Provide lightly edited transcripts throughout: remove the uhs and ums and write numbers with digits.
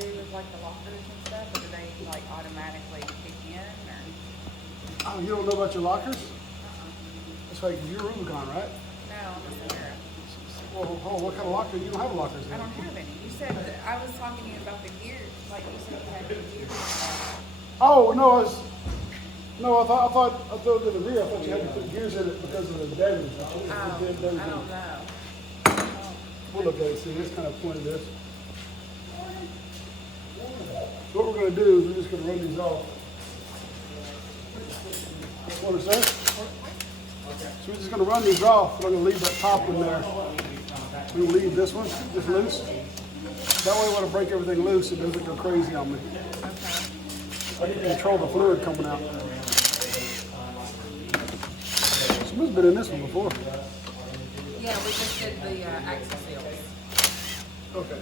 do with like the lockers and stuff, or do they like automatically kick in, or? Oh, you don't know about your lockers? That's right, 'cause you're Rubicon, right? No, I'm a Sierra. Well, hold on, what kind of locker? You don't have lockers I then. don't have any. You said that, I was talking to you about the gears, like you said you had new gears. Oh, no, I thought in the rear, I thought you had to put gears in it because of the damage. I don't know. We'll look at it, see, this kind of point of this. So what we're gonna do is we're just gonna run these off. What is that? So we're just gonna run these off. We're gonna leave that top in there. We'll leave this one just loose. That way when I break everything loose, it doesn't go crazy on me. I can control the fluid coming out. Somebody's been in this one before. Yeah, we just did the axle seals. Okay.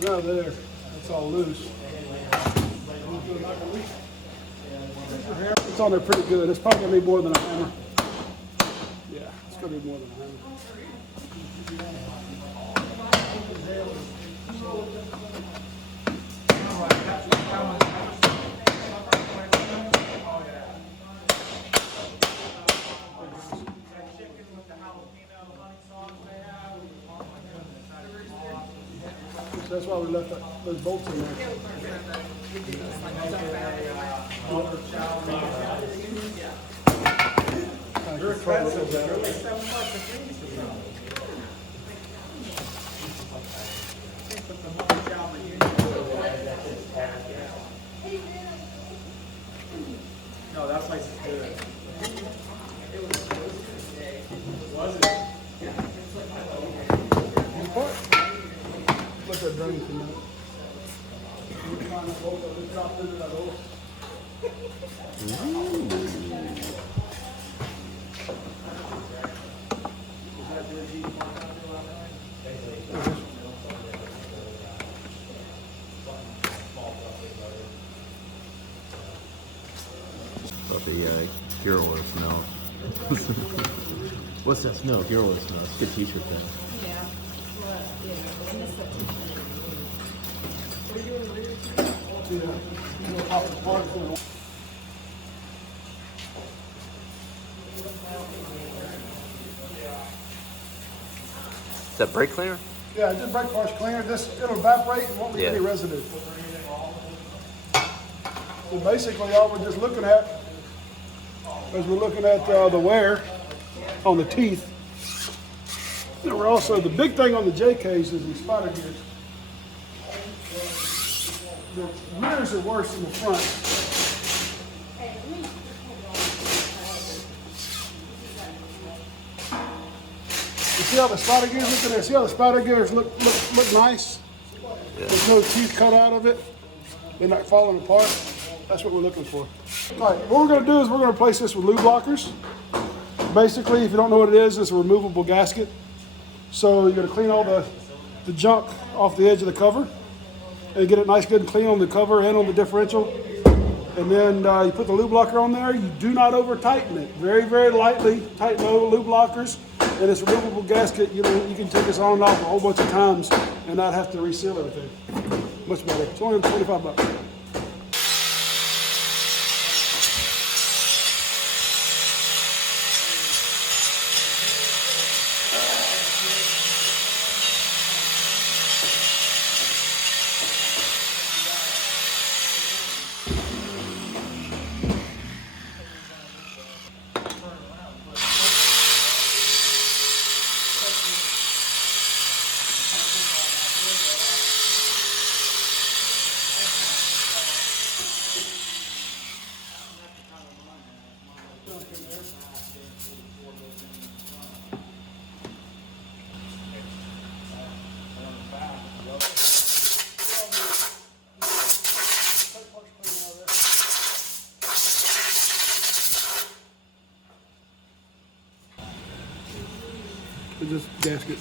Now there, that's all loose. It's on there pretty good. It's probably gonna be more than a hammer. Yeah, it's gonna be more than a hammer. So that's why we left those bolts in there. They're expensive, they're only $7 a piece. No, that place is good. Was it? Look at drains in there. About the hero oil smell. What's that smell? Hero oil smell. It's a good t-shirt thing. Yeah. Well, yeah, I miss that t-shirt. Is that brake cleaner? Yeah, just brake parts cleaner. It'll evaporate and won't leave any residue. So basically, all we're just looking at is we're looking at the wear on the teeth. And we're also, the big thing on the JKs is the spider gears. The rears are worse than the front. You see how the spider gears look in there? See how the spider gears look nice? Yeah. There's no teeth cut out of it. They're not falling apart. That's what we're looking for. All right, what we're gonna do is we're gonna replace this with lube blockers. Basically, if you don't know what it is, it's a removable gasket. So you're gonna clean all the junk off the edge of the cover and get it nice, good and clean on the cover and on the differential. And then you put the lube blocker on there. You do not over tighten it. Very, very lightly tighten the lube blockers. And it's a removable gasket. You can take this on and off a whole bunch of times and not have to reseal everything. Much better. It's only $25. this gasket.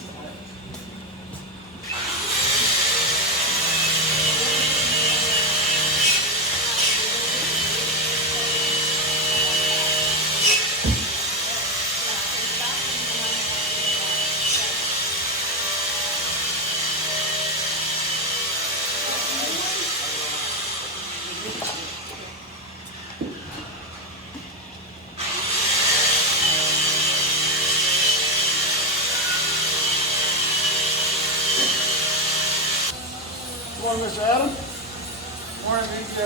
Morning, Mr. Adam. Morning, DJ.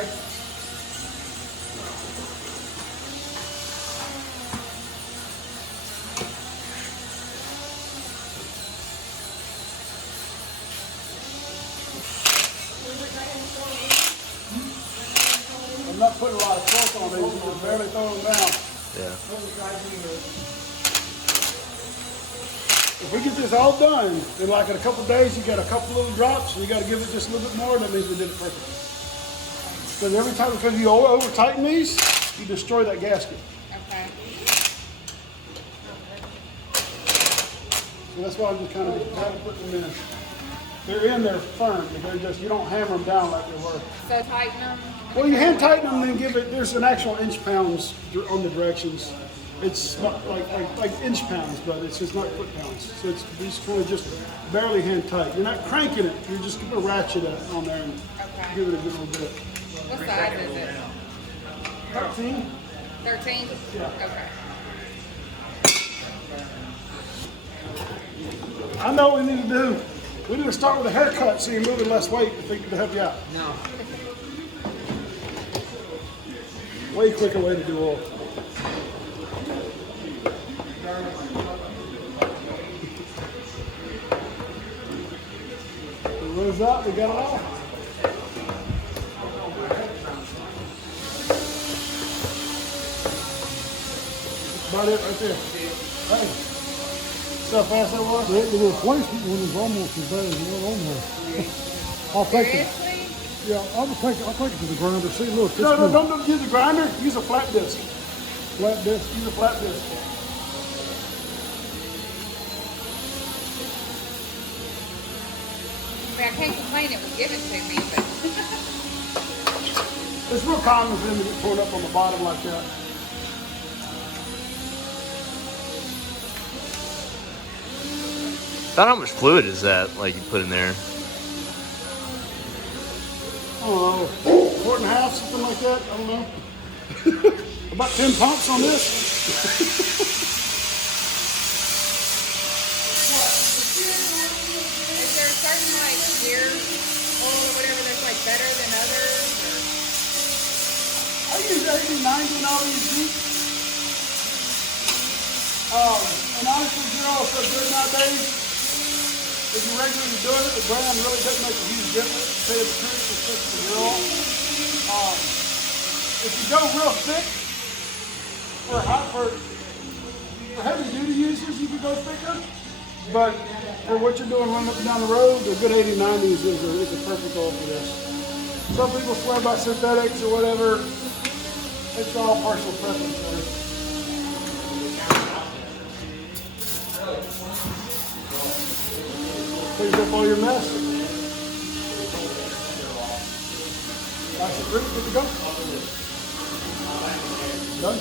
I'm not putting a lot of torque on these, I'm barely throwing them down. Yeah. If we get this all done, in like in a couple of days, you got a couple little drops, and you got to give it just a little bit more, that means we did it perfect. Because every time, because you over tighten these, you destroy that gasket. Okay. So that's why I'm just kind of putting them in. They're in there firm, but they're just, you don't hammer them down like they were. So tighten them. Well, you hand tighten them, then give it, there's an actual inch pounds on the directions. It's not like inch pounds, but it's just not foot pounds. So it's just kind of just barely hand tight. You're not cranking it, you're just gonna ratchet it on there and give it a good little bit. What size is it? 13? 13? Yeah. Okay. I know what we need to do. We need to start with a haircut so you're moving less weight to help you out. No. Way quicker way to do oil. It runs out, we got it all. About it right there. Hey. See how fast that was? The replacement one is almost as bad as the one on there. I'll take it. Seriously? Yeah, I'll take it to the grinder. See, look, this No, one, don't use the grinder. Use a flat disc. flat disc. Use a flat disc. I mean, I can't complain it was given to me, but It's real common for them to get pulled up on the bottom like that. About how much fluid is that, like, you put in there? I don't know, quart and a half, something like that. I don't know. About 10 pumps on this. is there a certain like gear oil or whatever that's like better than others? I use 80, 90 in all these Jeeps. And honestly, gear oil is so good nowadays. If you're regularly doing it, the brand really doesn't make a huge difference. To tell you the truth, it's just the gear oil. If you go real thick, for heavy duty users, you can go thicker. But for what you're doing running up and down the road, a good 80, 90s is a perfect oil for this. Some people swear by synthetics or whatever. It's all partial preference. Right? Cleans up all your mess. Nice and pretty, good to go. Done.